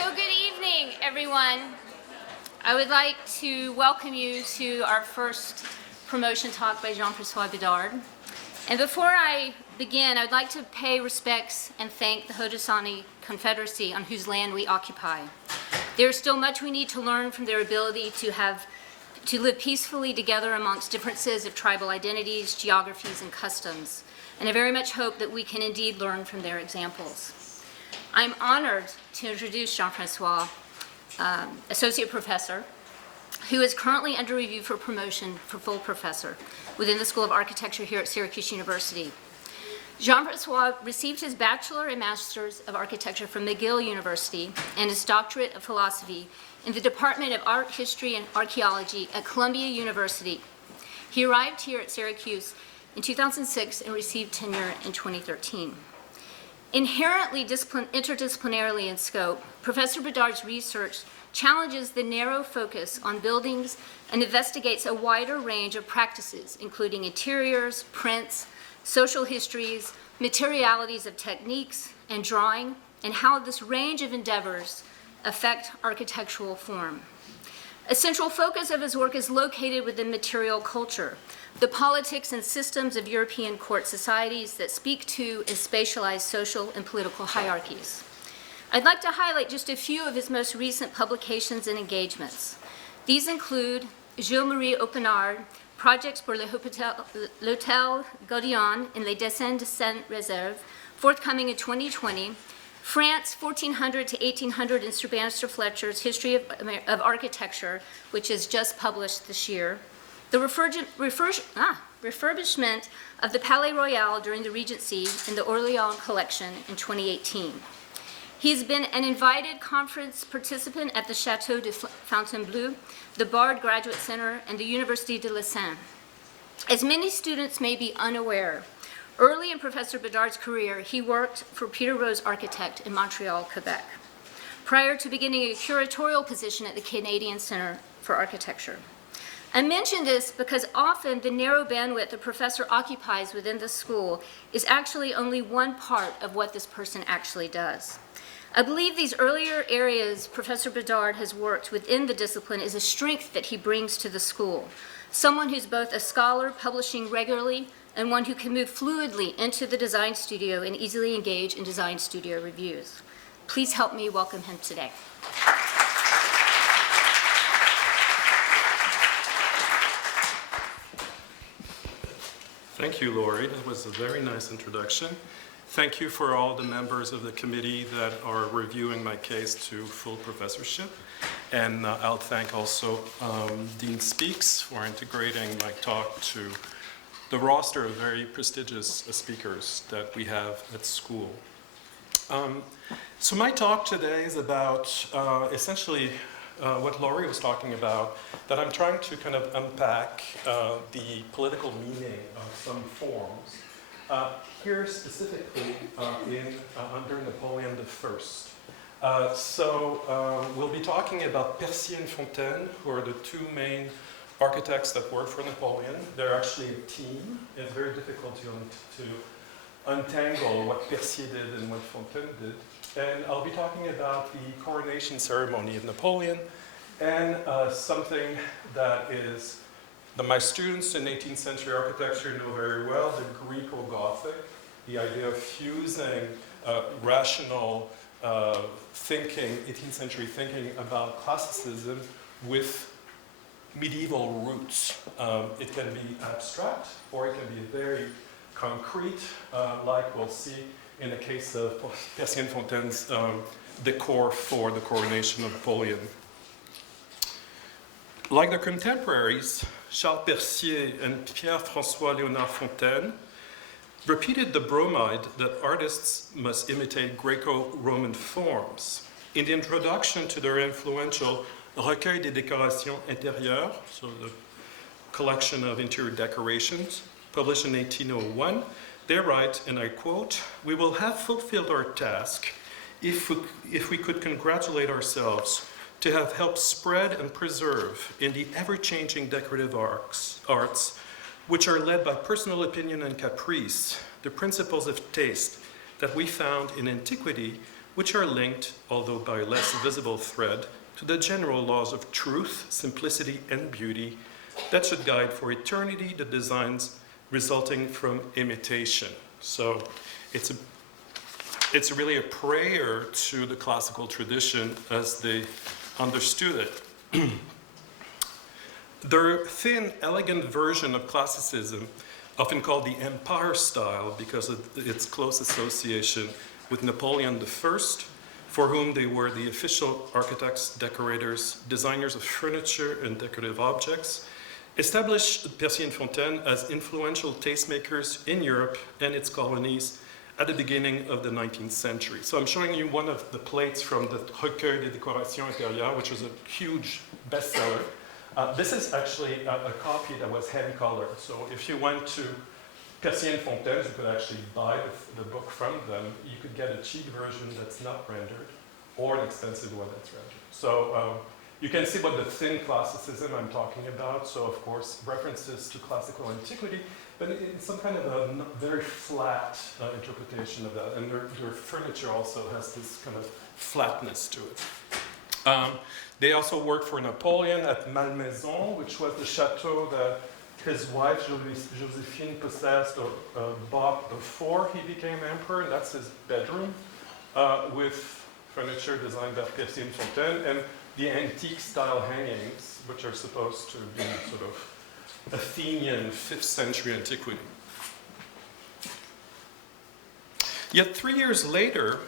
So good evening, everyone. I would like to welcome you to our first promotion talk by Jean-François Bédard. And before I begin, I would like to pay respects and thank the Haudenosaunee Confederacy on whose land we occupy. There is still much we need to learn from their ability to live peacefully together amongst differences of tribal identities, geographies, and customs. And I very much hope that we can indeed learn from their examples. I'm honored to introduce Jean-François, Associate Professor, who is currently under review for promotion for full professor within the School of Architecture here at Syracuse University. Jean-François received his Bachelor and Master's of Architecture from McGill University and his Doctorate of Philosophy in the Department of Art, History, and Archaeology at Columbia University. He arrived here at Syracuse in 2006 and received tenure in 2013. Inherently interdisciplinarily in scope, Professor Bédard's research challenges the narrow focus on buildings and investigates a wider range of practices, including interiors, prints, social histories, materialities of techniques, and drawing, and how this range of endeavors affect architectural form. A central focus of his work is located within material culture, the politics and systems of European court societies that speak to and spatialize social and political hierarchies. I'd like to highlight just a few of his most recent publications and engagements. These include Gilles-Marie Opinard, Projects pour l'Hôtel Gaudien in les Dessins de Saint-Réserve, forthcoming in 2020, France, 1400 to 1800 in Sir Bannister Fletcher's History of Architecture, which is just published this year, the refurbishment of the Palais Royal during the Regency in the Orléans collection in 2018. He's been an invited conference participant at the Château de Fontainebleau, the Bard Graduate Center, and the Université de Lausanne. As many students may be unaware, early in Professor Bédard's career, he worked for Peter Rose Architect in Montreal, Quebec, prior to beginning a curatorial position at the Canadian Centre for Architecture. I mention this because often the narrow bandwidth the professor occupies within the school is actually only one part of what this person actually does. I believe these earlier areas Professor Bédard has worked within the discipline is a strength that he brings to the school. Someone who's both a scholar publishing regularly and one who can move fluidly into the design studio and easily engage in design studio reviews. Please help me welcome him today. Thank you, Lori. That was a very nice introduction. Thank you for all the members of the committee that are reviewing my case to full professorship. And I'll thank also Dean Speaks for integrating my talk to the roster of very prestigious speakers that we have at school. So my talk today is about essentially what Laurie was talking about, that I'm trying to kind of unpack the political meaning of some forms. Here specifically under Napoleon I. We'll be talking about Percier and Fontaine, who are the two main architects that worked for Napoleon. They're actually a team. It's very difficult to untangle what Percier did and what Fontaine did. And I'll be talking about the coronation ceremony of Napoleon and something that my students in 18th century architecture know very well, the Greco-gothic, the idea of fusing rational thinking, 18th century thinking about classicism with medieval roots. It can be abstract or it can be very concrete, like we'll see in the case of Percier and Fontaine's decor for the coronation of Napoleon. Like their contemporaries, Charles Percier and Pierre-François Léonard Fontaine repeated the bromide that artists must imitate Greco-Roman forms. In the introduction to their influential Recueil des décorations intérieures, so the collection of interior decorations, published in 1801, they write, and I quote, "We will have fulfilled our task if we could congratulate ourselves to have helped spread and preserve in the ever-changing decorative arts, which are led by personal opinion and caprice, the principles of taste that we found in antiquity, which are linked, although by a less visible thread, to the general laws of truth, simplicity, and beauty that should guide for eternity the designs resulting from imitation. So it's really a prayer to the classical tradition as they understood it. Their thin, elegant version of classicism, often called the Empire style because of its close association with Napoleon I, for whom they were the official architects, decorators, designers of furniture and decorative objects, established Percier and Fontaine as influential tastemakers in Europe and its colonies at the beginning of the 19th century. So I'm showing you one of the plates from the Recueil des Décorations Intérieures, which was a huge bestseller. This is actually a copy that was hand-colored. So if you went to Percier and Fontaine, you could actually buy the book from them. You could get a cheap version that's not rendered, or an expensive one that's rendered. So you can see what the thin classicism I'm talking about. So of course, references to classical antiquity, but it's some kind of a very flat interpretation of that. And their furniture also has this kind of flatness to it. They also worked for Napoleon at Malmaison, which was the chateau that his wife Josephine possessed or bought before he became emperor, and that's his bedroom, with furniture designed by Percier and Fontaine, and the antique style hangings, which are supposed to be sort of Athenian 5th century antiquity. Yet 3 years later,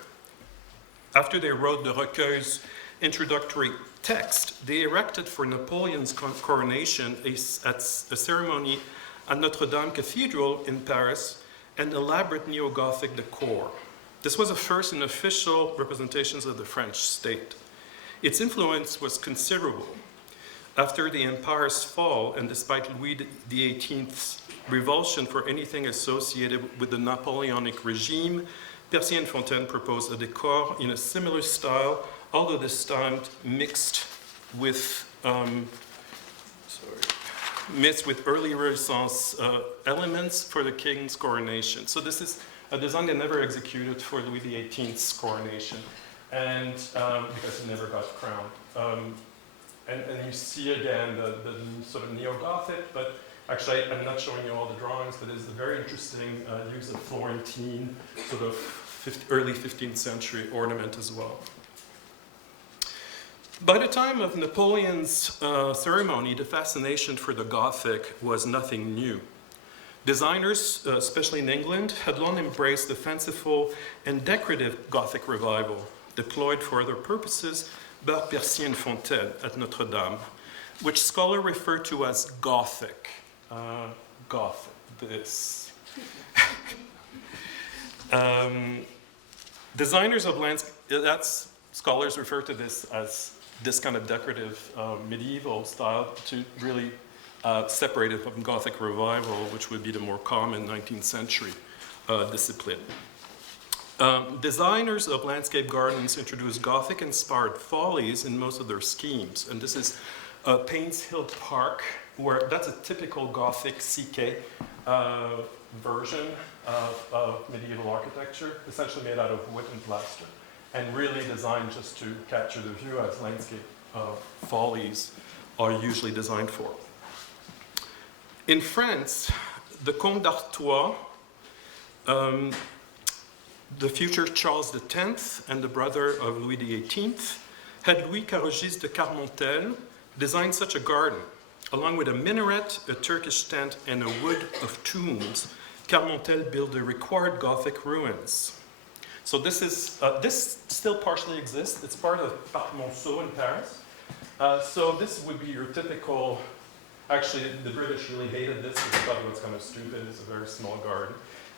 after they wrote the Recueil's introductory text, they erected for Napoleon's coronation a ceremony at Notre-Dame Cathedral in Paris, an elaborate neo-Gothic decor. This was the first in official representations of the French state. Its influence was considerable. After the empire's fall, and despite Louis XVIII's revulsion for anything associated with the Napoleonic regime, Percier and Fontaine proposed a decor in a similar style, although this time mixed with early Renaissance elements for the king's coronation. So this is a design they never executed for Louis XVIII's coronation, and because he never got crowned. And you see again the sort of neo-Gothic, but actually I'm not showing you all the drawings, but it's a very interesting use of Florentine, sort of early 15th century ornament as well. By the time of Napoleon's ceremony, the fascination for the Gothic was nothing new. Designers, especially in England, had long embraced the fanciful and decorative Gothic revival, deployed for other purposes by Percier and Fontaine at Notre-Dame, which scholars refer to as Gothic. Designers of landscape, scholars refer to this as this kind of decorative medieval style to really separate it from Gothic revival, which would be the more common 19th century discipline. Designers of landscape gardens introduced Gothic-inspired follies in most of their schemes, and this is Payne's Hill Park, where that's a typical Gothic CK version of medieval architecture, essentially made out of wood and plaster, and really designed just to capture the view as landscape follies are usually designed for. In France, the Comte d'Artois, the future Charles X and the brother of Louis XVIII, had Louis Carogis de Carmontel design such a garden. Along with a minaret, a Turkish tent, and a wood of tombs, Carmontel built the required Gothic ruins. So this is this still partially exists. It's part of Parc Monceau in Paris. So this would be your typical. Actually, the British really hated this because they thought it was kind of stupid. It's a very small garden.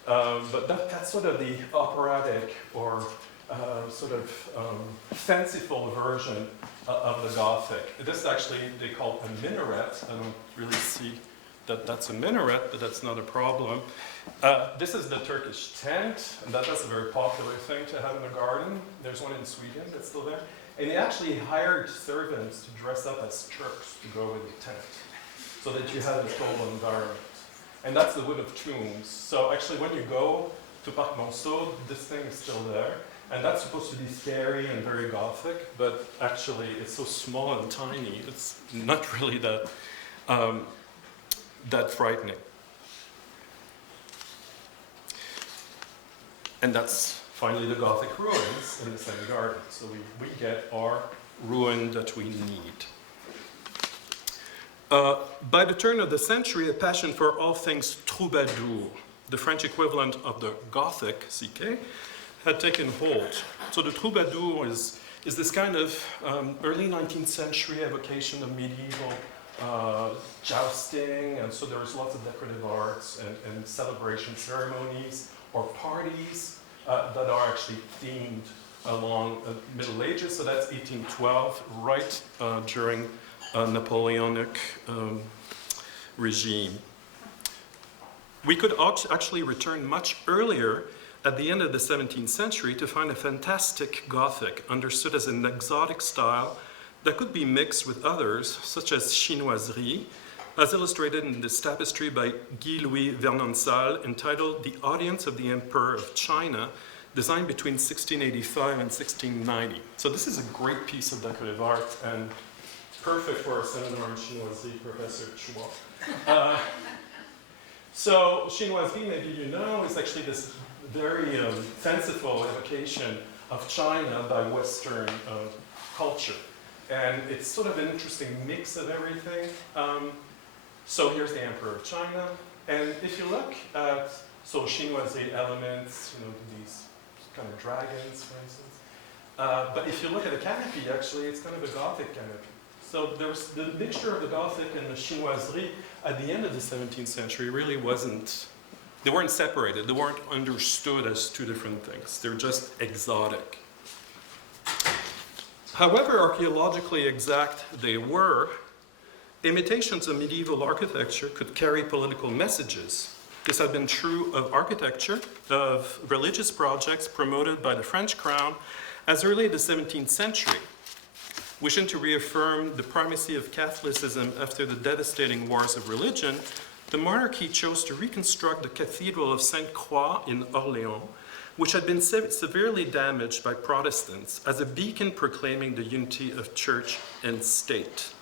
But that's sort of the operatic or sort of fanciful version of the Gothic. This actually they call a minaret. I don't really see that that's a minaret, but that's not a problem. This is the Turkish tent, and that's a very popular thing to have in the garden. There's one in Sweden that's still there. And they actually hired servants to dress up as Turks to go with the tent, so that you had a total environment. And that's the wood of tombs. So actually when you go to Parc Monceau, this thing is still there. And that's supposed to be scary and very Gothic, but actually it's so small and tiny, it's not really that, that frightening. And that's finally the Gothic ruins in the same garden. So we get our ruin that we need. By the turn of the century, a passion for all things troubadour, the French equivalent of the Gothic, CK, had taken hold. So the troubadour is this kind of early 19th century evocation of medieval jousting, and so there's lots of decorative arts and celebration ceremonies or parties that are actually themed along Middle Ages. So that's 1812, right during Napoleonic regime. We could actually return much earlier at the end of the 17th century to find a fantastic Gothic understood as an exotic style that could be mixed with others, such as chinoiserie, as illustrated in this tapestry by Guy-Louis Vernonsal entitled The Audience of the Emperor of China, designed between 1685 and 1690. So this is a great piece of decorative art and perfect for our seminar in chinoiserie, Professor Chua. So chinoiserie, maybe you know, is actually this very fanciful evocation of China by Western culture. And it's sort of an interesting mix of everything. So here's the Emperor of China. And if you look at, so chinoiserie elements, you know, these kind of dragons, for instance. But if you look at the canopy, actually, it's kind of a Gothic canopy. So there's the mixture of the Gothic and the chinoiserie at the end of the 17th century really wasn't, they weren't separated, they weren't understood as two different things. They're just exotic. However archaeologically exact they were, imitations of medieval architecture could carry political messages. This had been true of architecture, of religious projects promoted by the French crown as early as the 17th century. Wishing to reaffirm the primacy of Catholicism after the devastating wars of religion, the monarchy chose to reconstruct the Cathedral of Sainte-Croix in Orléans, which had been severely damaged by Protestants, as a beacon proclaiming the unity of church and state.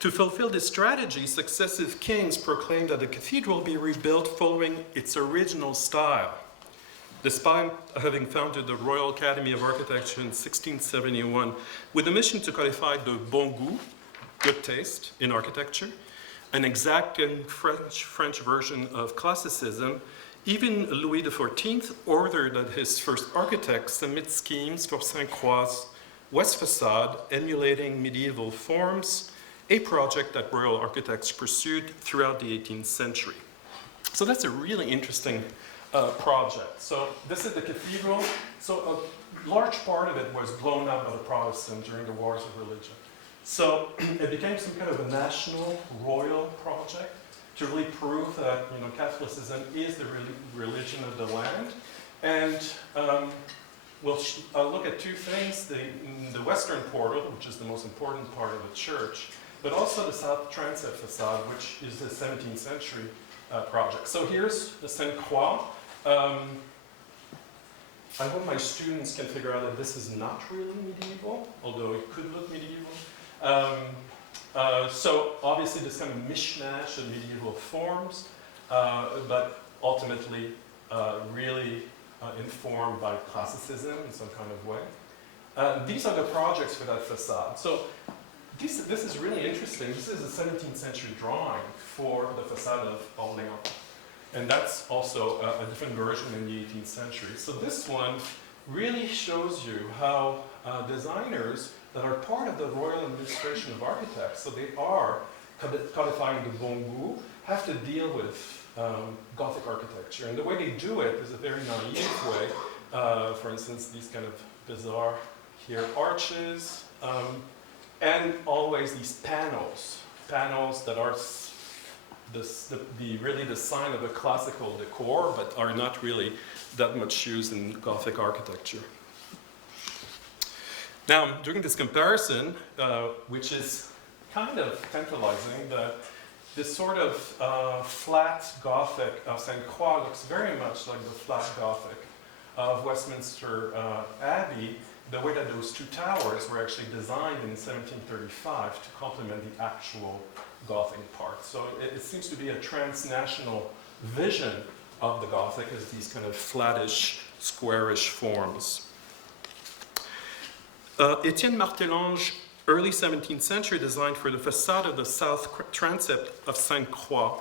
To fulfill this strategy, successive kings proclaimed that the cathedral be rebuilt following its original style. Despite having founded the Royal Academy of Architecture in 1671 with a mission to codify the bon goût, good taste, in architecture, an exact and French version of classicism, even Louis XIV ordered that his first architects submit schemes for Sainte-Croix's west facade emulating medieval forms, a project that royal architects pursued throughout the 18th century. So that's a really interesting project. So this is the cathedral. So a large part of it was blown up by the Protestants during the wars of religion. So it became some kind of a national royal project to really prove that, you know, Catholicism is the religion of the land. And we'll look at two things: the western portal, which is the most important part of the church, but also the south transept facade, which is the 17th century project. So here's the Sainte-Croix. I hope my students can figure out that this is not really medieval, although it could look medieval. So obviously this kind of mishmash of medieval forms, but ultimately really informed by classicism in some kind of way. These are the projects for that facade. So this is really interesting. This is a 17th century drawing for the facade of Orléans. And that's also a different version in the 18th century. So this one really shows you how designers that are part of the Royal Administration of Architects, so they are codifying the bon goût, have to deal with Gothic architecture. And the way they do it is a very naive way. For instance, these kind of bizarre here arches, and always these panels that are really the sign of a classical decor, but are not really that much used in Gothic architecture. Now, during this comparison, which is kind of tantalizing, this sort of flat Gothic of Sainte-Croix looks very much like the flat Gothic of Westminster Abbey, the way that those two towers were actually designed in 1735 to complement the actual Gothic part. So it seems to be a transnational vision of the Gothic as these kind of flattish, squarish forms. Étienne Martelange, early 17th century design for the facade of the south transept of Sainte-Croix,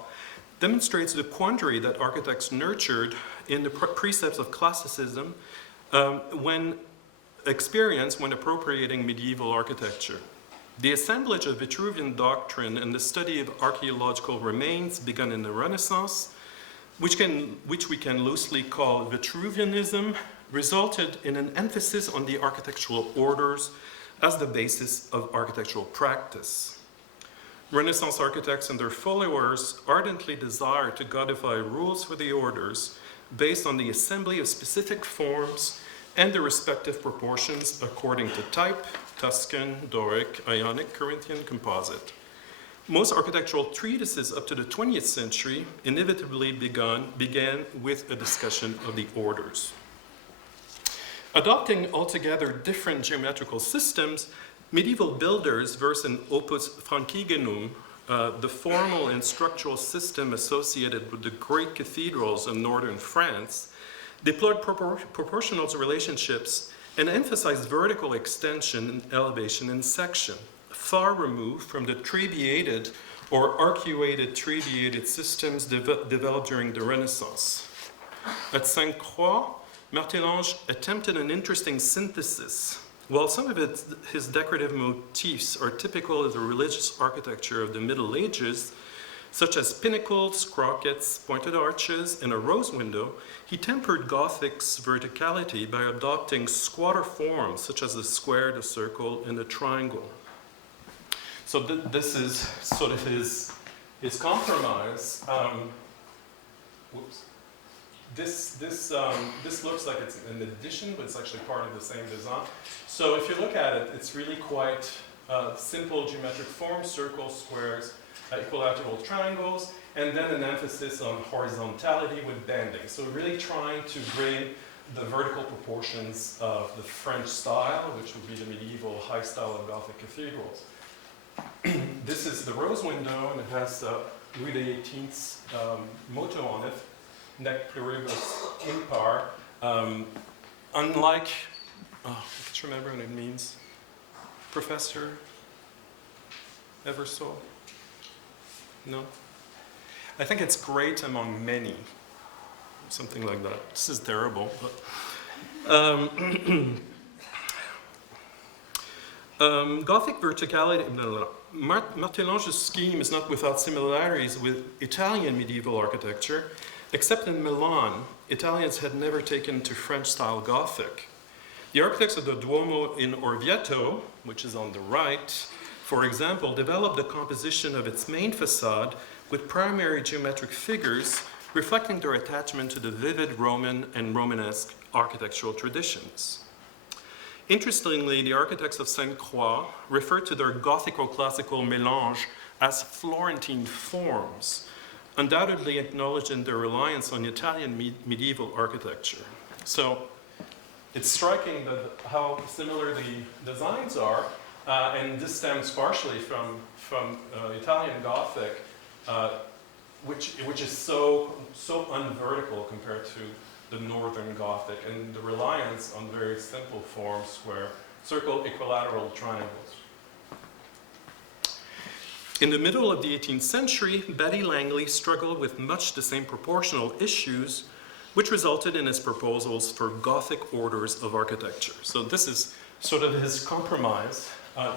demonstrates the quandary that architects nurtured in the precepts of classicism when appropriating medieval architecture. The assemblage of Vitruvian doctrine and the study of archaeological remains begun in the Renaissance, which we can loosely call Vitruvianism, resulted in an emphasis on the architectural orders as the basis of architectural practice. Renaissance architects and their followers ardently desired to codify rules for the orders based on the assembly of specific forms and the respective proportions according to type, Tuscan, Doric, Ionic, Corinthian, composite. Most architectural treatises up to the 20th century inevitably began with a discussion of the orders. Adopting altogether different geometrical systems, medieval builders versed in opus Francigenum, the formal and structural system associated with the great cathedrals in northern France, deployed proportional relationships and emphasized vertical extension, elevation, and section, far removed from the trebiated or arcuated trebiated systems developed during the Renaissance. At Sainte-Croix, Martelange attempted an interesting synthesis. While some of his decorative motifs are typical of the religious architecture of the Middle Ages, such as pinnacles, crockets, pointed arches, and a rose window, he tempered Gothic's verticality by adopting squatter forms such as the square, the circle, and the triangle. So this is sort of his compromise. This looks like it's an addition, but it's actually part of the same design. So if you look at it, it's really quite simple geometric forms, circles, squares, equilateral triangles, and then an emphasis on horizontality with banding. So really trying to bring the vertical proportions of the French style, which would be the medieval high style of Gothic cathedrals. This is the rose window, and it has Louis XVIII's motto on it, Nec pluribus impar. Unlike, I can't remember what it means. Professor, ever so? No? I think it's great among many, something like that. This is terrible, but Gothic verticality, Martelange's scheme is not without similarities with Italian medieval architecture. Except in Milan, Italians had never taken to French-style Gothic. The architects of the Duomo in Orvieto, which is on the right, for example, developed the composition of its main facade with primary geometric figures reflecting their attachment to the vivid Roman and Romanesque architectural traditions. Interestingly, the architects of Sainte-Croix referred to their Gothico-classical mélange as Florentine forms, undoubtedly acknowledging their reliance on Italian medieval architecture. So it's striking how similar the designs are, and this stems partially from Italian Gothic, which is so unvertical compared to the Northern Gothic, and the reliance on very simple forms, square, circle, equilateral triangles. In the middle of the 18th century, Betty Langley struggled with much the same proportional issues, which resulted in his proposals for Gothic orders of architecture. So this is sort of his compromise.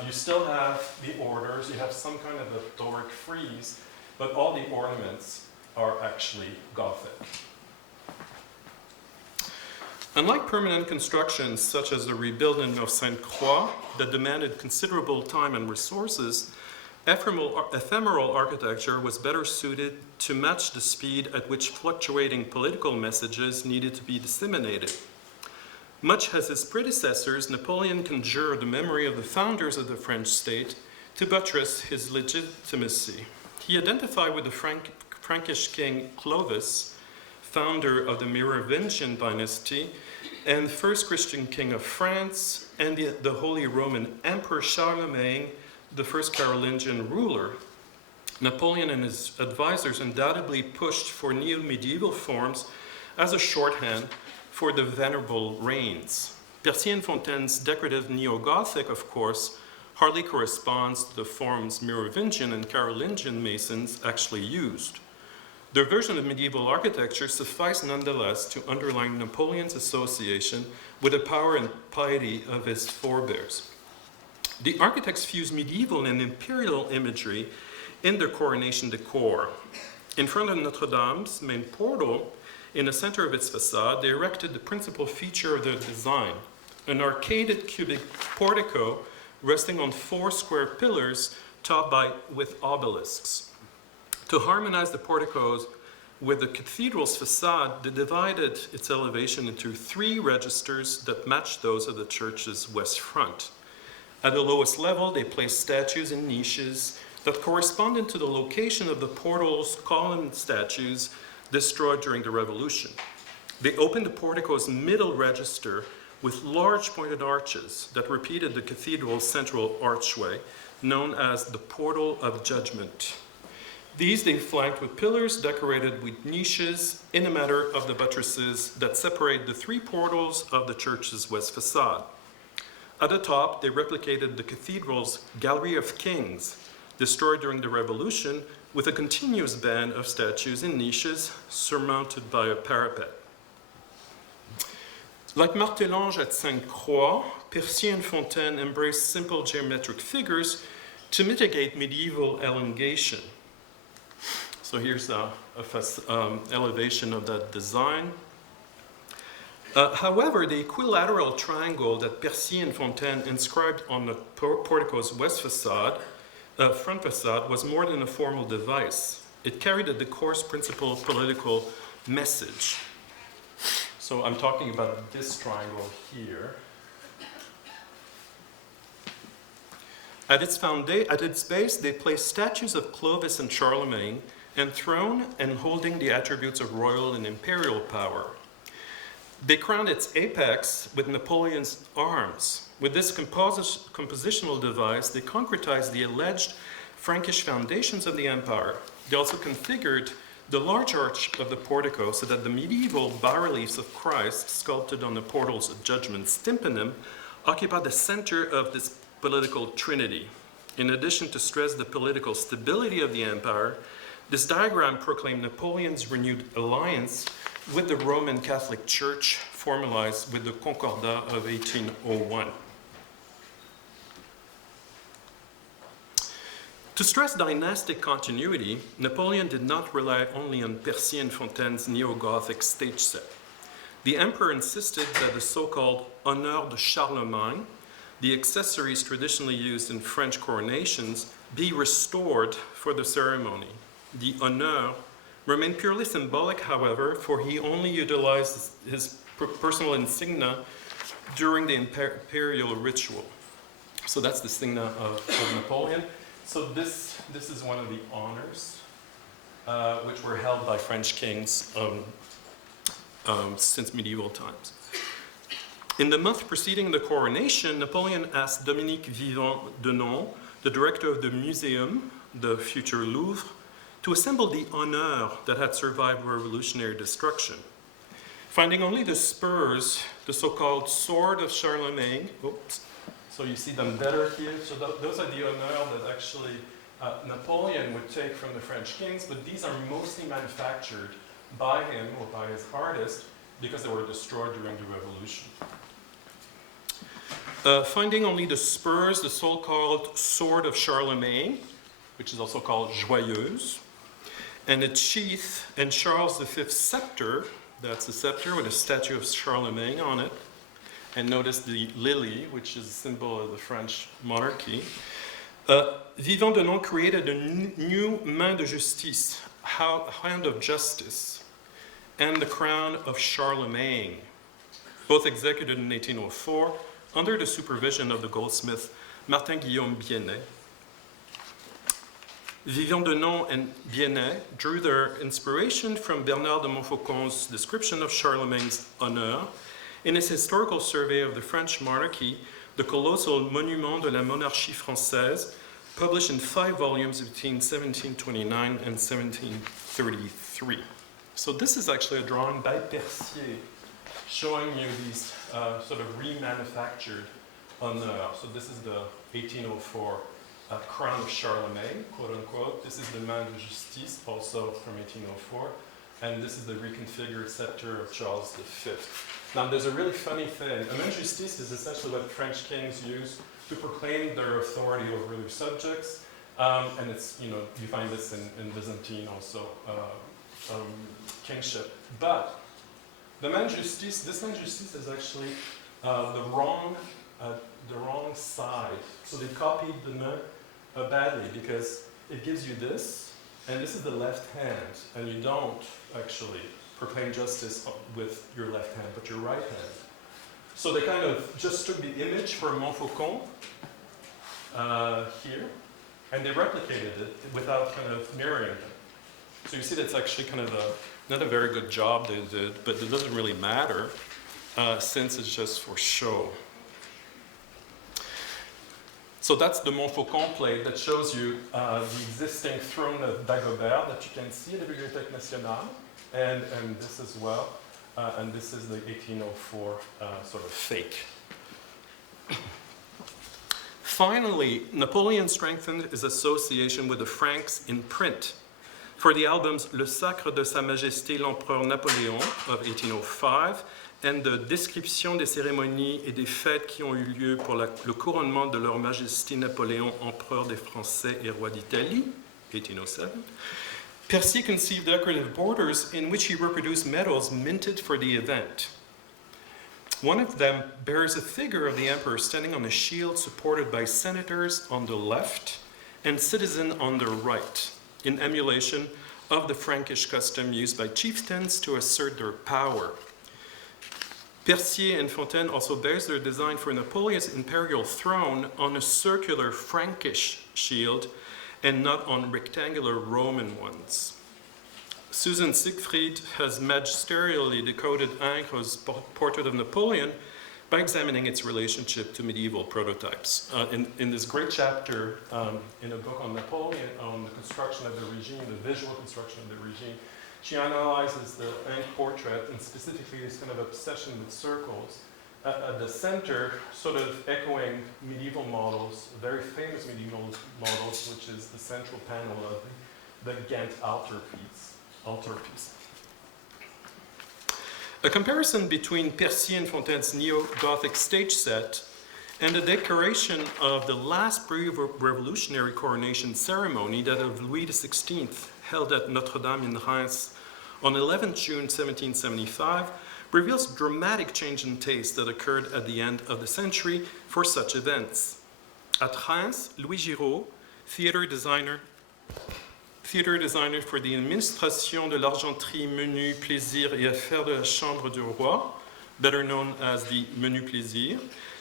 You still have the orders, you have some kind of a Doric frieze, but all the ornaments are actually Gothic. Unlike permanent constructions such as the rebuilding of Sainte-Croix that demanded considerable time and resources, ephemeral architecture was better suited to match the speed at which fluctuating political messages needed to be disseminated. Much as his predecessors, Napoleon conjured the memory of the founders of the French state to buttress his legitimacy. He identified with the Frankish king Clovis, founder of the Merovingian dynasty, and first Christian king of France, and the Holy Roman Emperor Charlemagne, the first Carolingian ruler. Napoleon and his advisors undoubtedly pushed for neo-medieval forms as a shorthand for the venerable reigns. Percier and Fontaine's decorative neo-Gothic, of course, hardly corresponds to the forms Merovingian and Carolingian masons actually used. Their version of medieval architecture suffice nonetheless to underline Napoleon's association with the power and piety of his forebears. The architects fused medieval and imperial imagery in their coronation decor. In front of Notre Dame's main portal, in the center of its facade, they erected the principal feature of their design, an arcaded cubic portico resting on 4 square pillars topped with obelisks. To harmonize the porticos with the cathedral's facade, they divided its elevation into 3 registers that matched those of the church's west front. At the lowest level, they placed statues in niches that corresponded to the location of the portal's column statues destroyed during the Revolution. They opened the portico's middle register with large pointed arches that repeated the cathedral's central archway, known as the Portal of Judgment. These they flanked with pillars decorated with niches in the manner of the buttresses that separate the 3 portals of the church's west facade. At the top, they replicated the cathedral's Gallery of Kings, destroyed during the Revolution, with a continuous band of statues in niches surmounted by a parapet. Like Martelange at Sainte-Croix, Percier and Fontaine embraced simple geometric figures to mitigate medieval elongation. So here's an elevation of that design. However, the equilateral triangle that Percier and Fontaine inscribed on the portico's west facade, front facade, was more than a formal device. It carried a decor's principal political message. So I'm talking about this triangle here. At its base, they placed statues of Clovis and Charlemagne, enthroned and holding the attributes of royal and imperial power. They crowned its apex with Napoleon's arms. With this compositional device, they concretized the alleged Frankish foundations of the empire. They also configured the large arch of the portico so that the medieval bas-reliefs of Christ, sculpted on the portal's judgment tympanum, occupy the center of this political trinity. In addition to stress the political stability of the empire, this diagram proclaimed Napoleon's renewed alliance with the Roman Catholic Church, formalized with the Concordat of 1801. To stress dynastic continuity, Napoleon did not rely only on Percier and Fontaine's neo-Gothic stage set. The emperor insisted that the so-called honneur de Charlemagne, the accessories traditionally used in French coronations, be restored for the ceremony. The honneur remained purely symbolic, however, for he only utilized his personal insignia during the imperial ritual. So that's the insignia of Napoleon. So this is one of the honors which were held by French kings since medieval times. In the month preceding the coronation, Napoleon asked Dominique Vivant-Denon, the director of the museum, the future Louvre, to assemble the honneur that had survived revolutionary destruction. Finding only the spurs, the so-called sword of Charlemagne, so you see them better here. So those are the honneurs that actually Napoleon would take from the French kings, but these are mostly manufactured by him or by his artist because they were destroyed during the Revolution. Finding only the spurs, the so-called sword of Charlemagne, which is also called joyeuse, and a sheath and Charles V's scepter, that's the scepter with a statue of Charlemagne on it, and notice the lily, which is a symbol of the French monarchy. Vivant-Denon created a new main de justice, hand of justice, and the crown of Charlemagne, both executed in 1804 under the supervision of the goldsmith Martin-Guillaume Biennet. Vivant-Denon and Biennet drew their inspiration from Bernard de Montfaucon's description of Charlemagne's honneur in his historical survey of the French monarchy, the colossal Monument de la Monarchie Française, published in 5 volumes between 1729 and 1733. So this is actually a drawing by Percier, showing you these sort of remanufactured honneurs. So this is the 1804 crown of Charlemagne, quote unquote. This is the main de justice, also from 1804. And this is the reconfigured scepter of Charles V. Now there's a really funny thing. A main de justice is essentially what French kings use to proclaim their authority over their subjects. And it's, you find this in Byzantine also, kingship. But the main de justice, this main de justice is actually the wrong side. So they copied the main badly because it gives you this, and this is the left hand, and you don't actually proclaim justice with your left hand, but your right hand. So they kind of just took the image for Montfaucon here, and they replicated it without kind of mirroring it. So you see that's actually kind of not a very good job they did, but it doesn't really matter since it's just for show. So that's the Montfaucon plate that shows you the existing throne of Dagobert that you can see at the Bibliothèque Nationale, and this as well, and this is the 1804 sort of fake. Finally, Napoleon strengthened his association with the Franks in print. For the albums Le Sacre de Sa Majesté l'Empereur Napoléon of 1805 and the Description des cérémonies et des fêtes qui ont eu lieu pour le couronnement de leur Majesté Napoléon, Empereur des Français et Roi d'Italie, 1807, Percier conceived decorative borders in which he reproduced medals minted for the event. One of them bears a figure of the emperor standing on a shield supported by senators on the left and citizens on the right, in emulation of the Frankish custom used by chieftains to assert their power. Percier and Fontaine also based their design for Napoleon's imperial throne on a circular Frankish shield and not on rectangular Roman ones. Susan Siegfried has magisterially decoded Ingres' portrait of Napoleon by examining its relationship to medieval prototypes. In this great chapter in a book on Napoleon, on the construction of the regime, the visual construction of the regime, she analyzes the Ingres portrait and specifically this kind of obsession with circles. At the center, sort of echoing medieval models, very famous medieval models, which is the central panel of the Ghent altarpiece. A comparison between Percier and Fontaine's neo-gothic stage set and the decoration of the last pre-revolutionary coronation ceremony, that of Louis XVI, held at Notre-Dame in Reims on 11 June 1775, reveals a dramatic change in taste that occurred at the end of the century for such events. At Reims, Louis Giraud, theater designer for the Administration de l'Argenterie, Menu, Plaisir et Affaires de la Chambre du Roi, better known as the Menu Plaisir,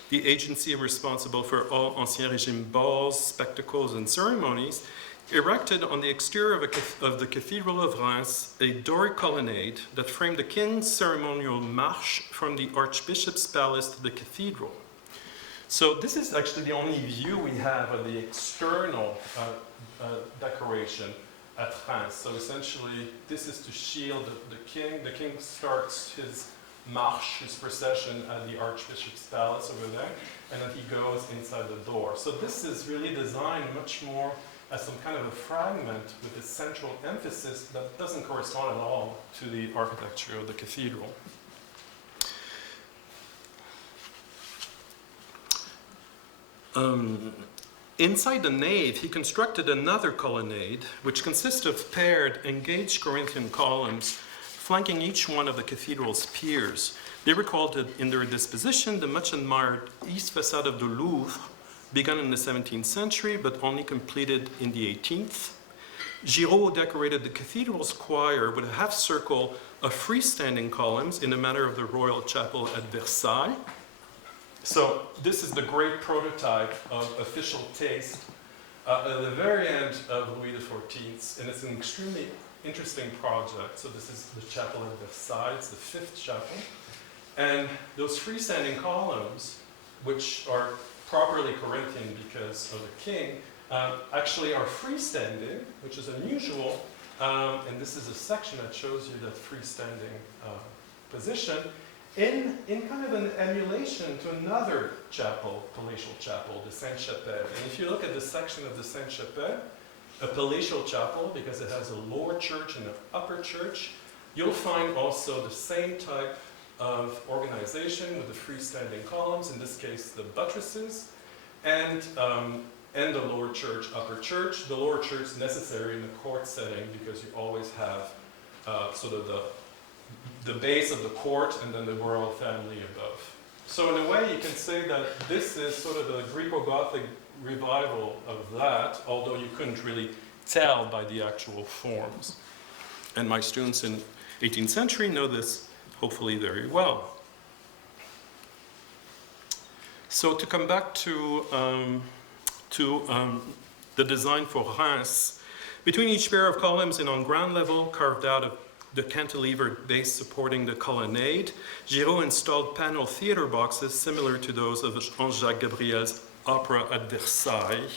the agency responsible for all Ancien Régime balls, spectacles, and ceremonies, erected on the exterior of the Cathedral of Reims a Doric colonnade that framed the king's ceremonial march from the Archbishop's palace to the cathedral. So this is actually the only view we have of the external decoration at Reims. So essentially, this is to shield the king. The king starts his march, his procession at the Archbishop's palace over there, and then he goes inside the door. So this is really designed much more as some kind of a fragment with a central emphasis that doesn't correspond at all to the architecture of the cathedral. Inside the nave, he constructed another colonnade, which consists of paired, engaged Corinthian columns flanking each one of the cathedral's piers. They recalled in their disposition the much admired east facade of the Louvre, begun in the 17th century, but only completed in the 18th. Giraud decorated the cathedral's choir with a half circle of freestanding columns in the manner of the royal chapel at Versailles. So this is the great prototype of official taste at the very end of Louis XIV, and it's an extremely interesting project. So this is the chapel at Versailles, it's the 5th chapel. And those freestanding columns, which are properly Corinthian because of the king, actually are freestanding, which is unusual. And this is a section that shows you that freestanding position in kind of an emulation to another chapel, palatial chapel, the Sainte-Chapelle. And if you look at this section of the Sainte-Chapelle, a palatial chapel, because it has a lower church and an upper church, you'll find also the same type of organization with the freestanding columns, in this case the buttresses, and the lower church, upper church. The lower church is necessary in the court setting because you always have sort of the base of the court and then the royal family above. So in a way you can say that this is sort of the Greco-gothic revival of that, although you couldn't really tell by the actual forms. And my students in 18th century know this hopefully very well. So to come back to the design for Reims, between each pair of columns and on ground level, carved out of the cantilever base supporting the colonnade, Giraud installed panel theater boxes similar to those of Jean-Jacques Gabriel's opera at Versailles,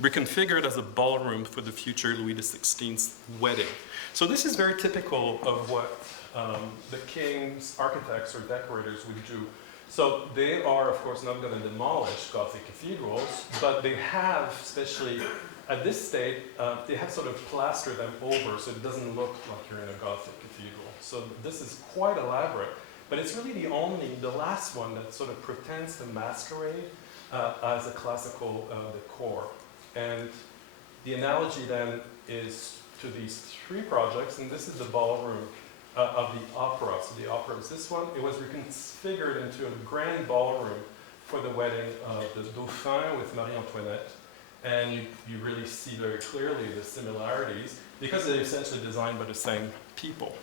reconfigured as a ballroom for the future Louis XVI's wedding. So this is very typical of what the king's architects or decorators would do. So they are, of course, not going to demolish Gothic cathedrals, but they have, especially at this state, they have sort of plastered them over so it doesn't look like you're in a Gothic cathedral. So this is quite elaborate, but it's really the last one that sort of pretends to masquerade as a classical decor. And the analogy then is to these three projects, and this is the ballroom of the opera. So the opera is this one. It was reconfigured into a grand ballroom for the wedding of the Dauphin with Marie-Antoinette. And you really see very clearly the similarities because they're essentially designed by the same people.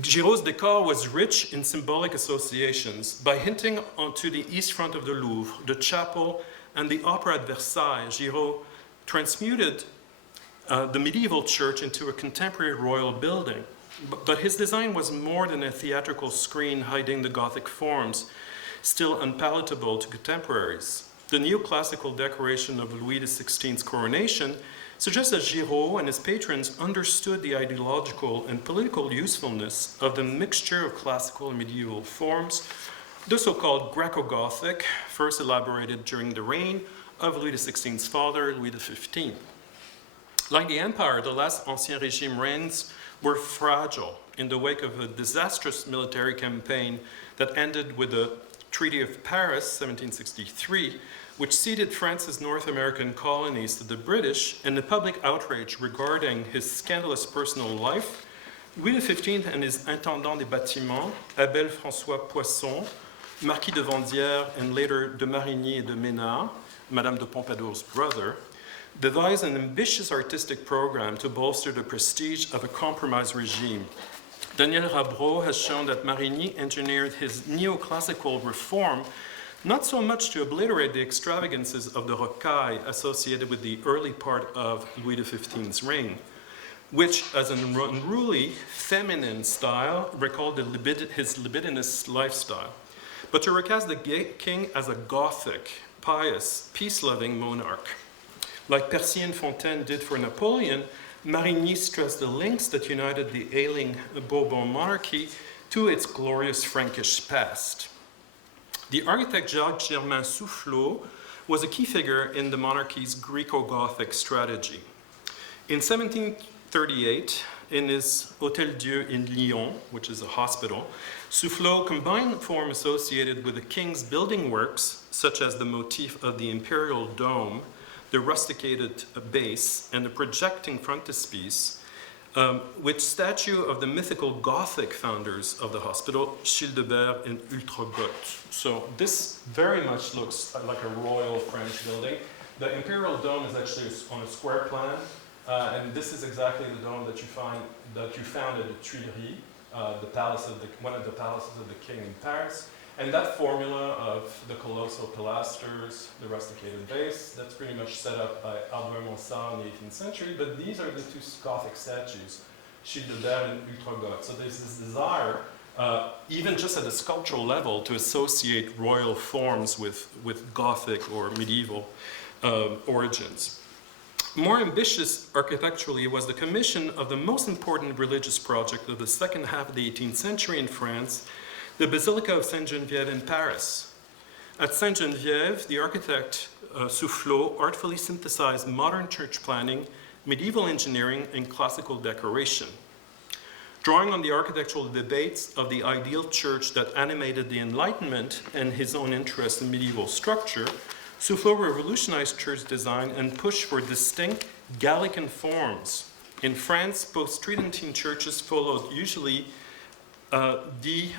Giraud's decor was rich in symbolic associations. By hinting onto the east front of the Louvre, the chapel, and the opera at Versailles, Giraud transmuted the medieval church into a contemporary royal building. But his design was more than a theatrical screen hiding the Gothic forms, still unpalatable to contemporaries. The neoclassical decoration of Louis XVI's coronation suggests that Giraud and his patrons understood the ideological and political usefulness of the mixture of classical and medieval forms, the so-called Greco-gothic, first elaborated during the reign of Louis XVI's father, Louis XV. Like the empire, the last Ancien Régime reigns were fragile in the wake of a disastrous military campaign that ended with the Treaty of Paris, 1763, which ceded France's North American colonies to the British, and the public outrage regarding his scandalous personal life. Louis XV and his intendant des bâtiments, Abel François Poisson, Marquis de Vendières, and later de Marigny et de Ménard, Madame de Pompadour's brother, devised an ambitious artistic program to bolster the prestige of a compromise regime. Daniel Rabreau has shown that Marigny engineered his neoclassical reform not so much to obliterate the extravagances of the rocaille associated with the early part of Louis XV's reign, which, as an unruly, feminine style, recalled his libidinous lifestyle, but to recast the king as a Gothic, pious, peace-loving monarch. Like Percier and Fontaine did for Napoleon, Marigny stressed the links that united the ailing Bourbon monarchy to its glorious Frankish past. The architect Jacques-Germain Soufflot was a key figure in the monarchy's Greco-gothic strategy. In 1738, in his Hôtel Dieu in Lyon, which is a hospital, Soufflot combined form associated with the king's building works, such as the motif of the imperial dome, the rusticated base, and the projecting frontispiece, with statue of the mythical Gothic founders of the hospital, Childebert and Ultragoth. So this very much looks like a royal French building. The imperial dome is actually on a square plan, and this is exactly the dome that you found at the Tuileries, one of the palaces of the king in Paris. And that formula of the colossal pilasters, the rusticated base, that's pretty much set up by Albert Monsard in the 18th century, but these are the two Gothic statues, Chute de Dame and Ultra-Goth. So there's this desire, even just at a sculptural level, to associate royal forms with Gothic or medieval origins. More ambitious architecturally was the commission of the most important religious project of the second half of the 18th century in France, the Basilica of Sainte-Geneviève in Paris. At Sainte-Geneviève, the architect Soufflot artfully synthesized modern church planning, medieval engineering, and classical decoration. Drawing on the architectural debates of the ideal church that animated the Enlightenment and his own interest in medieval structure, Soufflot revolutionized church design and pushed for distinct Gallican forms. In France, post-Tridentine churches followed usually the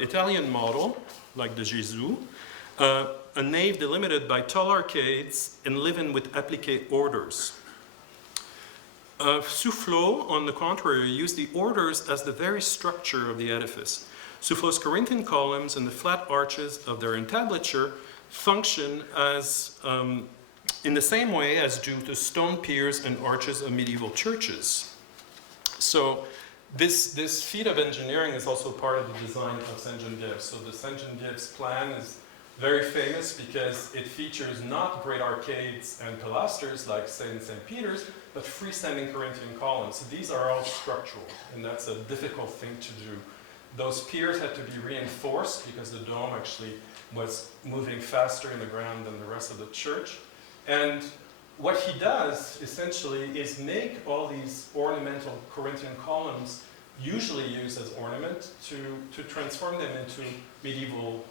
Italian model, like the Jésus, a nave delimited by tall arcades and living with appliqué orders. Soufflot, on the contrary, used the orders as the very structure of the edifice. Soufflot's Corinthian columns and the flat arches of their entablature function as in the same way as do the stone piers and arches of medieval churches. So this feat of engineering is also part of the design of Sainte-Geneviève. So the Sainte-Geneviève's plan is very famous because it features not great arcades and pilasters like St. Peter's, but freestanding Corinthian columns. So these are all structural, and that's a difficult thing to do. Those piers had to be reinforced because the dome actually was moving faster in the ground than the rest of the church. And what he does, essentially, is make all these ornamental Corinthian columns, usually used as ornament, to transform them into medieval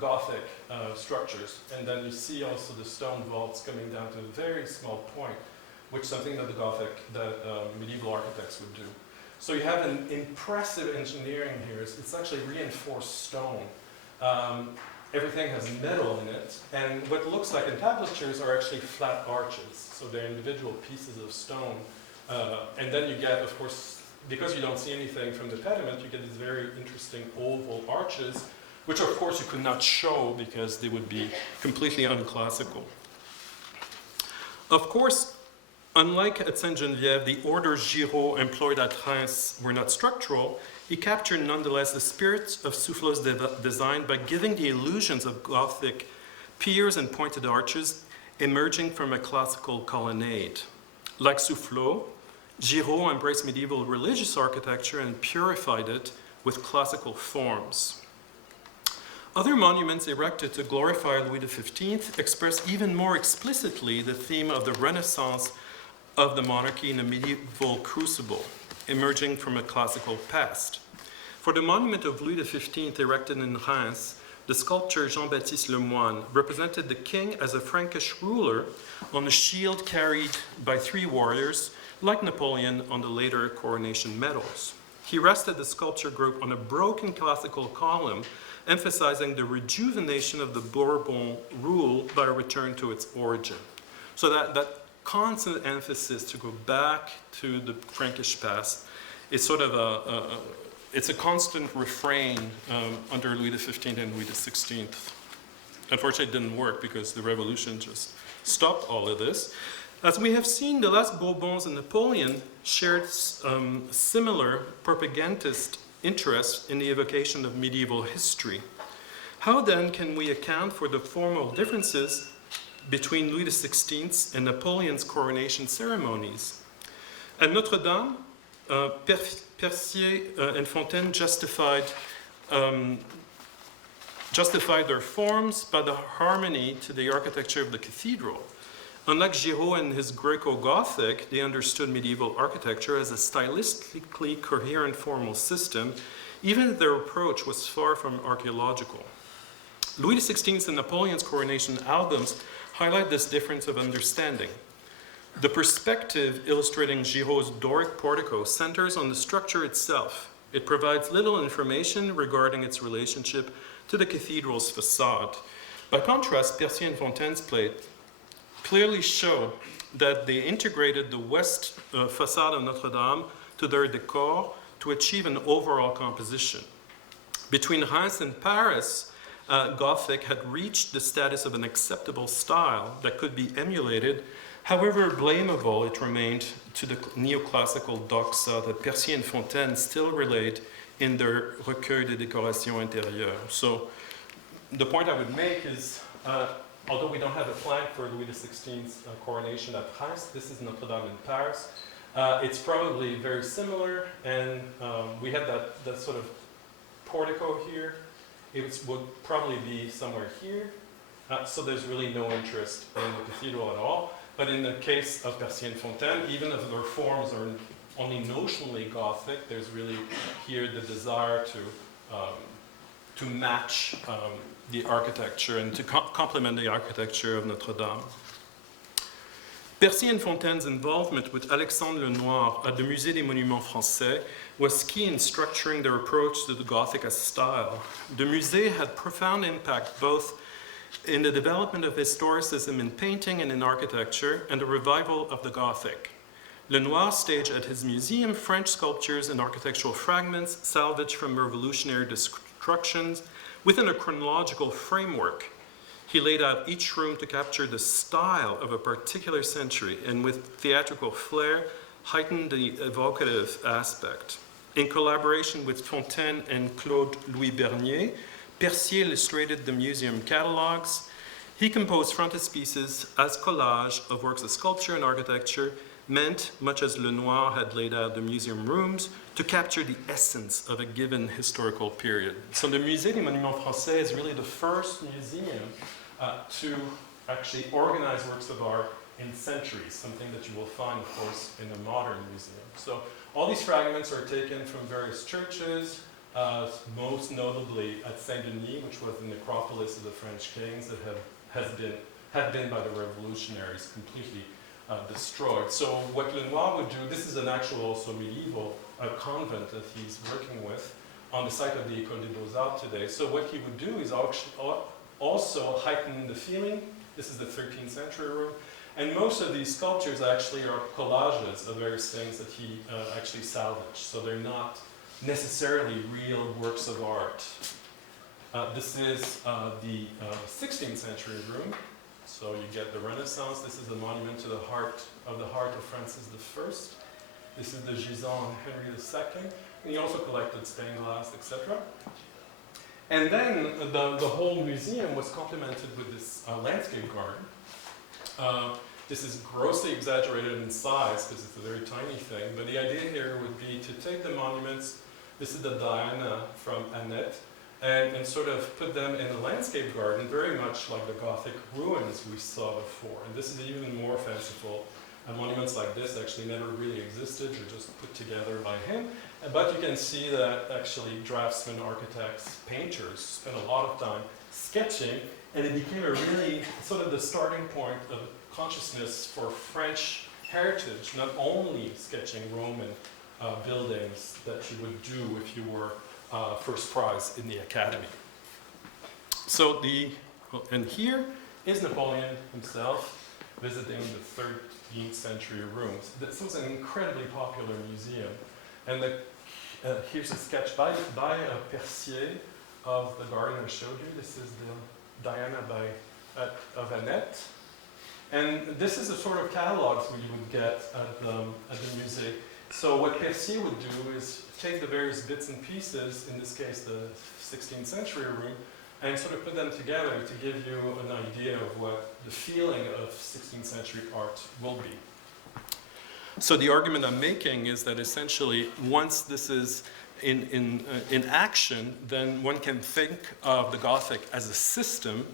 Gothic structures. And then you see also the stone vaults coming down to a very small point, which is something that medieval architects would do. So you have an impressive engineering here. It's actually reinforced stone. Everything has metal in it, and what looks like entablatures are actually flat arches. So they're individual pieces of stone. And then you get, of course, because you don't see anything from the pediment, you get these very interesting oval arches, which of course you could not show because they would be completely unclassical. Of course, unlike at Sainte-Geneviève, the orders Giraud employed at Reims were not structural. He captured nonetheless the spirit of Soufflot's design by giving the illusions of Gothic piers and pointed arches emerging from a classical colonnade. Like Soufflot, Giraud embraced medieval religious architecture and purified it with classical forms. Other monuments erected to glorify Louis XV express even more explicitly the theme of the Renaissance of the monarchy in a medieval crucible, emerging from a classical past. For the monument of Louis XV erected in Reims, the sculptor Jean-Baptiste Lemoine represented the king as a Frankish ruler on a shield carried by three warriors, like Napoleon on the later coronation medals. He rested the sculpture group on a broken classical column, emphasizing the rejuvenation of the Bourbon rule by a return to its origin. So that constant emphasis to go back to the Frankish past is sort of it's a constant refrain under Louis XV and Louis XVI. Unfortunately, it didn't work because the revolution just stopped all of this. As we have seen, the last Bourbons and Napoleon shared similar propagandist interests in the evocation of medieval history. How then can we account for the formal differences between Louis XVI and Napoleon's coronation ceremonies? At Notre Dame, Percier and Fontaine justified their forms by the harmony to the architecture of the cathedral. Unlike Giraud and his Greco-gothic, they understood medieval architecture as a stylistically coherent formal system, even if their approach was far from archaeological. Louis XVI's and Napoleon's coronation albums highlight this difference of understanding. The perspective illustrating Giraud's Doric portico centers on the structure itself. It provides little information regarding its relationship to the cathedral's facade. By contrast, Percier and Fontaine's plate clearly show that they integrated the west facade of Notre Dame to their decor to achieve an overall composition. Between Reims and Paris, Gothic had reached the status of an acceptable style that could be emulated, however blamable it remained to the neoclassical doxa that Percier and Fontaine still relate in their Recueil de décoration intérieure. So the point I would make is, although we don't have a plaque for Louis XVI's coronation at Paris, this is Notre Dame in Paris. It's probably very similar, and we have that sort of portico here. It would probably be somewhere here. So there's really no interest in the cathedral at all. But in the case of Percier and Fontaine, even if their forms are only notionally Gothic, there's really here the desire to match the architecture and to complement the architecture of Notre Dame. Percier and Fontaine's involvement with Alexandre Lenoir at the Musée des Monuments Français was key in structuring their approach to the Gothic as style. The Musée had profound impact both in the development of historicism in painting and in architecture, and the revival of the Gothic. Lenoir staged at his museum French sculptures and architectural fragments salvaged from revolutionary destructions within a chronological framework. He laid out each room to capture the style of a particular century, and with theatrical flair, heightened the evocative aspect. In collaboration with Fontaine and Claude Louis Bernier, Percier illustrated the museum catalogs. He composed frontispieces as collage of works of sculpture and architecture, meant, much as Lenoir had laid out the museum rooms, to capture the essence of a given historical period. So the Musée des Monuments Français is really the first museum to actually organize works of art in centuries, something that you will find, of course, in a modern museum. So all these fragments are taken from various churches, most notably at Saint-Denis, which was the necropolis of the French kings that had been by the revolutionaries completely destroyed. So what Lenoir would do, this is an actual also medieval convent that he's working with on the site of the École des Beaux-Arts today. So what he would do is also heighten the feeling. This is the 13th century room. And most of these sculptures actually are collages of various things that he actually salvaged. So they're not necessarily real works of art. This is the 16th century room. So you get the Renaissance. This is the monument to the heart of Francis I. This is the Gisant Henry II. And he also collected stained glass, etc. And then the whole museum was complemented with this landscape garden. This is grossly exaggerated in size because it's a very tiny thing, but the idea here would be to take the monuments, this is the Diana from Annette, and sort of put them in a landscape garden, very much like the Gothic ruins we saw before. And this is even more fanciful. And monuments like this actually never really existed, they're just put together by him. But you can see that actually draftsmen, architects, painters spent a lot of time sketching, and it became a really sort of the starting point of consciousness for French heritage, not only sketching Roman buildings that you would do if you were first prize in the academy. So and here is Napoleon himself visiting the 13th century rooms. This was an incredibly popular museum. And here's a sketch by Percier of the garden I showed you. This is the Diana of Annette. And this is the sort of catalogs we would get at the musée. So what Percier would do is take the various bits and pieces, in this case the 16th century room, and sort of put them together to give you an idea of what the feeling of 16th century art will be. So the argument I'm making is that essentially once this is in action, then one can think of the Gothic as a system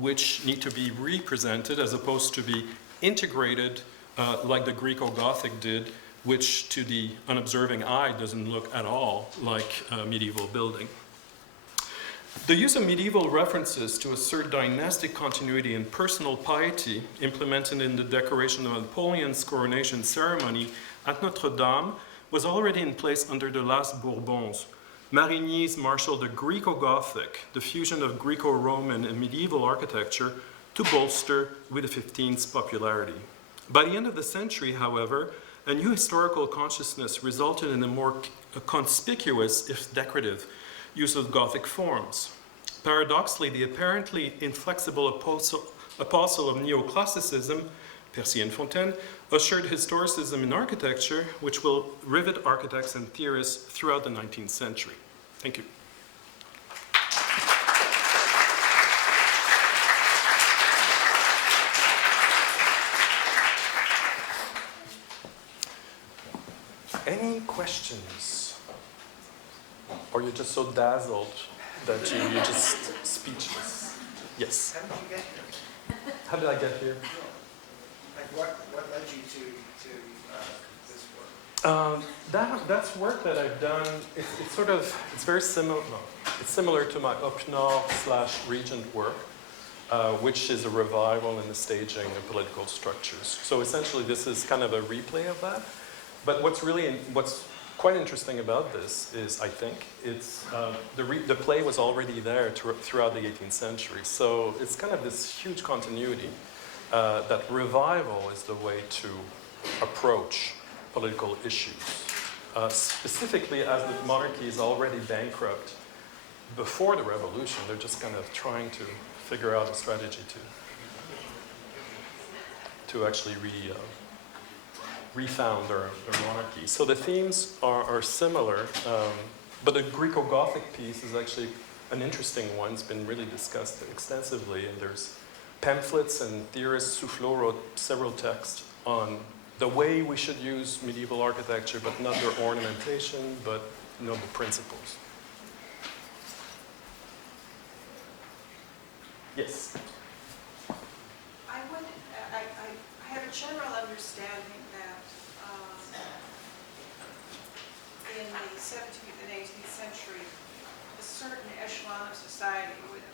which need to be represented as opposed to be integrated like the Greco-gothic did, which to the unobserving eye doesn't look at all like a medieval building. The use of medieval references to assert dynastic continuity and personal piety implemented in the decoration of Napoleon's coronation ceremony at Notre Dame was already in place under the last Bourbons. Marigny's marshaled the Greco-gothic, the fusion of Greco-Roman and medieval architecture, to bolster Louis XV's popularity. By the end of the century, however, a new historical consciousness resulted in a more conspicuous, if decorative, use of Gothic forms. Paradoxically, the apparently inflexible apostle of neoclassicism, Percier and Fontaine, ushered historicism in architecture, which will rivet architects and theorists throughout the 19th century. Thank you. Any questions? Or you're just so dazzled that you're just speechless? Yes? How did you get here? How did I get here? Like what led you to this work? That's work that I've done. It's very similar. No, it's similar to my up-north/regent work, which is a revival in the staging of political structures. So essentially, this is kind of a replay of that. But what's quite interesting about this is, I think, it's the play was already there throughout the 18th century. So it's kind of this huge continuity that revival is the way to approach political issues. Specifically, as the monarchy is already bankrupt before the revolution, they're just kind of trying to figure out a strategy to actually refound their monarchy. So the themes are similar, but the Greco-gothic piece is actually an interesting one. It's been really discussed extensively, and there's pamphlets, and theorist Soufflot wrote several texts on the way we should use medieval architecture, but not their ornamentation, but the principles. Yes? I have a general understanding that in the 17th and 18th century, a certain echelon of society would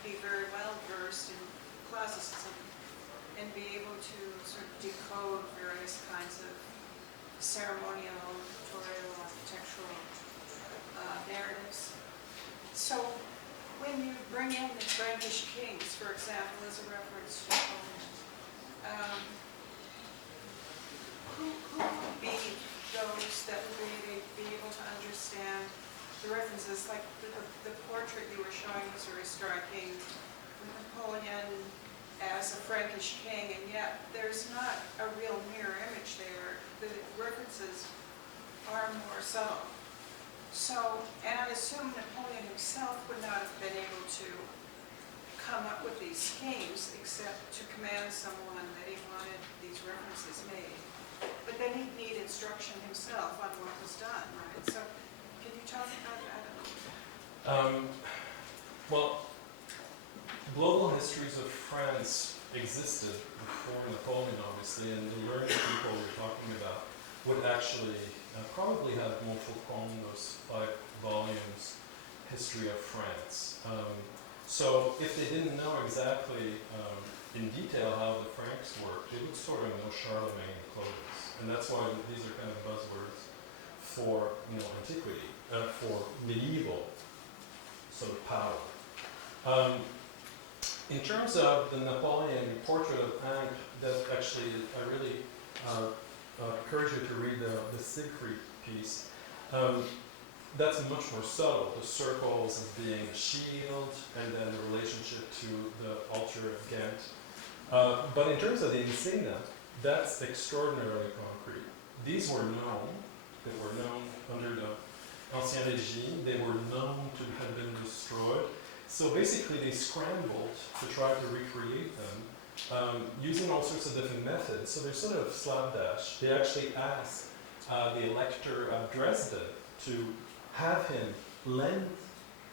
be very well versed in classicism and be able to sort of decode various kinds of ceremonial, pictorial, architectural narratives. So when you bring in the Frankish kings, for example, as a reference to Napoleon, who would be those that would really be able to understand the references? Like the portrait you were showing was very striking with Napoleon as a Frankish king, and yet there's not a real mirror image there. The references are more subtle. So, and I assume Napoleon himself would not have been able to come up with these schemes except to command someone that he wanted these references made. But then he'd need instruction himself on what was done, right? So, can you talk about that a little bit? Well, global histories of France existed before Napoleon, obviously, and the learned people we're talking about would actually probably have Montfaucon, those 5 volumes, History of France. So if they didn't know exactly in detail how the Franks worked, they would sort of know Charlemagne and Clovis. And that's why these are kind of buzzwords for antiquity, for medieval sort of power. In terms of the Napoleon portrait of Ingres, that actually, I really encourage you to read the Siegfried piece. That's much more subtle. The circles as being a shield, and then the relationship to the altar of Ghent. But in terms of the insignia, that's extraordinarily concrete. These were known. They were known under the Ancien Régime. They were known to have been destroyed. So basically, they scrambled to try to recreate them using all sorts of different methods. So they're sort of slapdash. They actually asked the Elector of Dresden to have him lend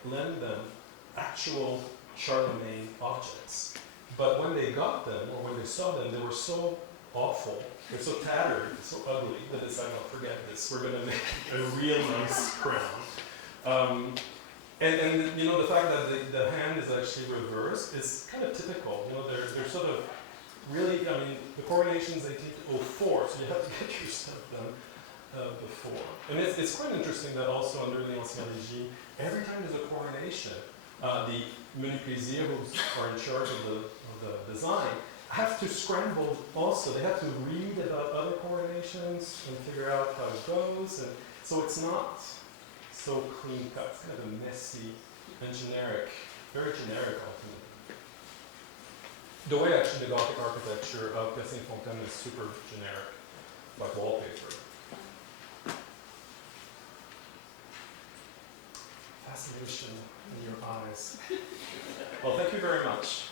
them actual Charlemagne objects. But when they got them, or when they saw them, they were so awful, they're so tattered, so ugly, that they decided, "Oh, forget this. We're going to make a real nice crown." And the fact that the hand is actually reversed is kind of typical. They're sort of really, the coronation's 1804, so you have to get your stuff done before. And it's quite interesting that also under the Ancien Régime, every time there's a coronation, the menuisiers who are in charge of the design have to scramble also. They have to read about other coronations and figure out how it goes. And so it's not so clean cut. It's kind of a messy and generic, very generic often. The way actually the Gothic architecture of Cassin Fontaine is super generic, like wallpaper. Fascination in your eyes. Well, thank you very much.